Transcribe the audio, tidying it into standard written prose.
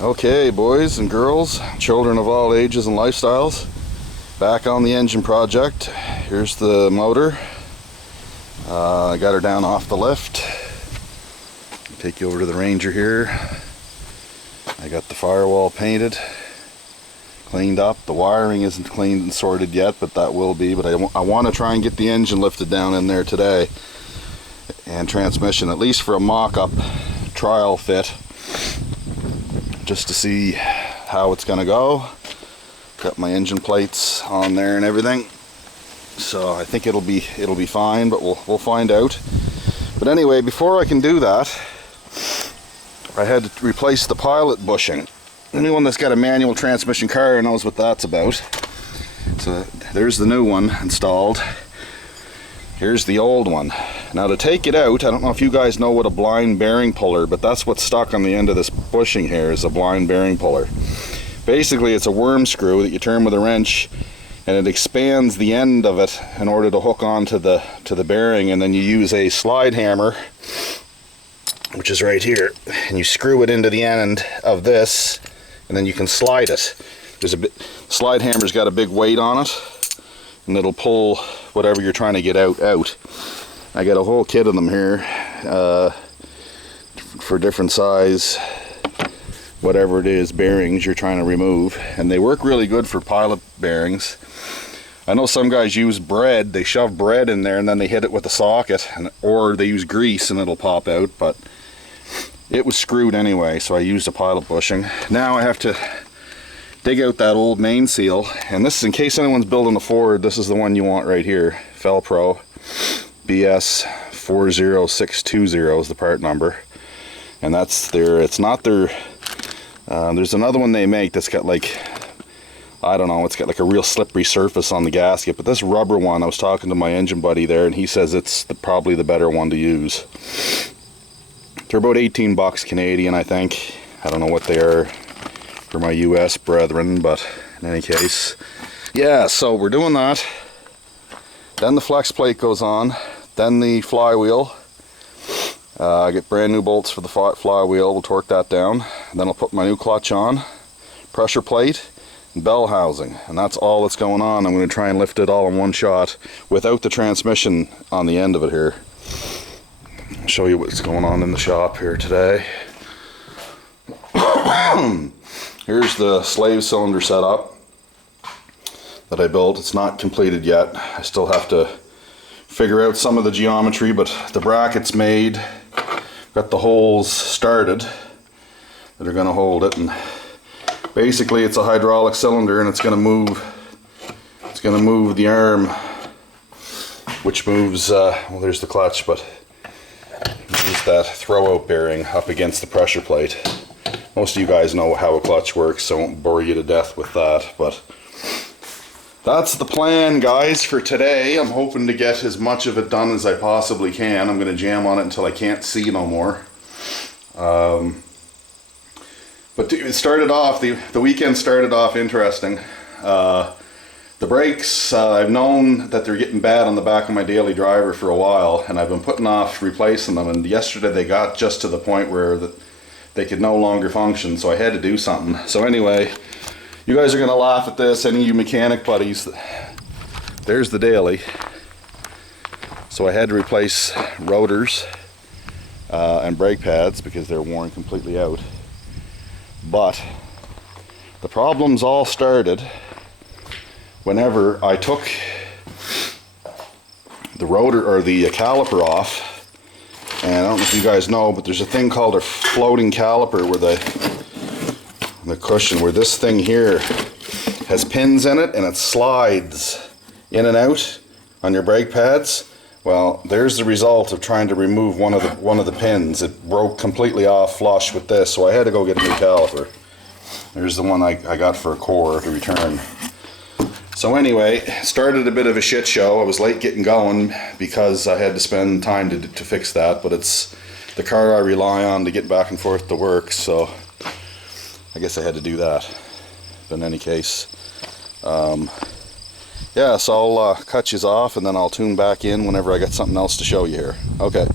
Okay, boys and girls, children of all ages and lifestyles, back on the engine project. Here's the motor. I got her down off the lift. Take you over to the Ranger here. I got the firewall painted, cleaned up. The wiring isn't cleaned and sorted yet, but that will be. But I want to try and get the engine lifted down in there today, and transmission, at least for a mock-up trial fit, just to see how it's gonna go. Got my engine plates on there and everything, so I think it'll be fine, but we'll find out. But anyway, before I can do that, I had to replace the pilot bushing. Anyone that's got a manual transmission car knows what that's about. So there's the new one installed. Here's the old one. Now to take it out, I don't know if you guys know what a blind bearing puller, but that's what's stuck on the end of this bushing here, is a blind bearing puller. Basically it's a worm screw that you turn with a wrench, and it expands the end of it in order to hook onto the bearing, and then you use a slide hammer, which is right here, and you screw it into the end of this, and then you can slide it. Slide hammer's got a big weight on it, and it'll pull whatever you're trying to get out. I got a whole kit of them here for different size, whatever it is, bearings you're trying to remove, and they work really good for pilot bearings. I know some guys use bread, they shove bread in there and then they hit it with a socket, or they use grease and it'll pop out, but it was screwed anyway, so I used a pilot bushing. Now I have to dig out that old main seal, and this is in case anyone's building a Ford. This is the one you want right here, Felpro BS 40620 is the part number, and that's it's not their, there's another one they make that's got like, I don't know, it's got like a real slippery surface on the gasket, but this rubber one, I was talking to my engine buddy there, and he says it's probably the better one to use. They're about 18 bucks Canadian, I think. I don't know what they are for my US brethren, but in any case, yeah, so we're doing that. Then the flex plate goes on, then the flywheel. I get brand new bolts for the flywheel, we'll torque that down. Then I'll put my new clutch on, pressure plate, and bell housing, and that's all that's going on. I'm going to try and lift it all in one shot without the transmission on the end of it here. I'll show you what's going on in the shop here today. Here's the slave cylinder setup that I built. It's not completed yet. I still have to figure out some of the geometry, but the bracket's made. Got the holes started that are going to hold it, and basically it's a hydraulic cylinder, and it's going to move the arm, which moves, well, there's the clutch, but use that throw out bearing up against the pressure plate. Most of you guys know how a clutch works, so I won't bore you to death with that, but that's the plan, guys, for today. I'm hoping to get as much of it done as I possibly can. I'm going to jam on it until I can't see no more. But it started off, the weekend started off interesting. The brakes, I've known that they're getting bad on the back of my daily driver for a while, and I've been putting off replacing them, and yesterday they got just to the point where they could no longer function, so I had to do something. So anyway, you guys are going to laugh at this, any of you mechanic buddies. There's the daily. So I had to replace rotors and brake pads because they're worn completely out. But the problems all started whenever I took the rotor or the caliper off. And I don't know if you guys know, but there's a thing called a floating caliper where the cushion, where this thing here has pins in it and it slides in and out on your brake pads. Well, there's the result of trying to remove one of the pins. It broke completely off flush with this, so I had to go get a new caliper. There's the one I got for a core to return. So anyway, started a bit of a shit show. I was late getting going because I had to spend time to fix that, but it's the car I rely on to get back and forth to work, so I guess I had to do that. But in any case, yeah, so I'll cut you off and then I'll tune back in whenever I got something else to show you here. Okay.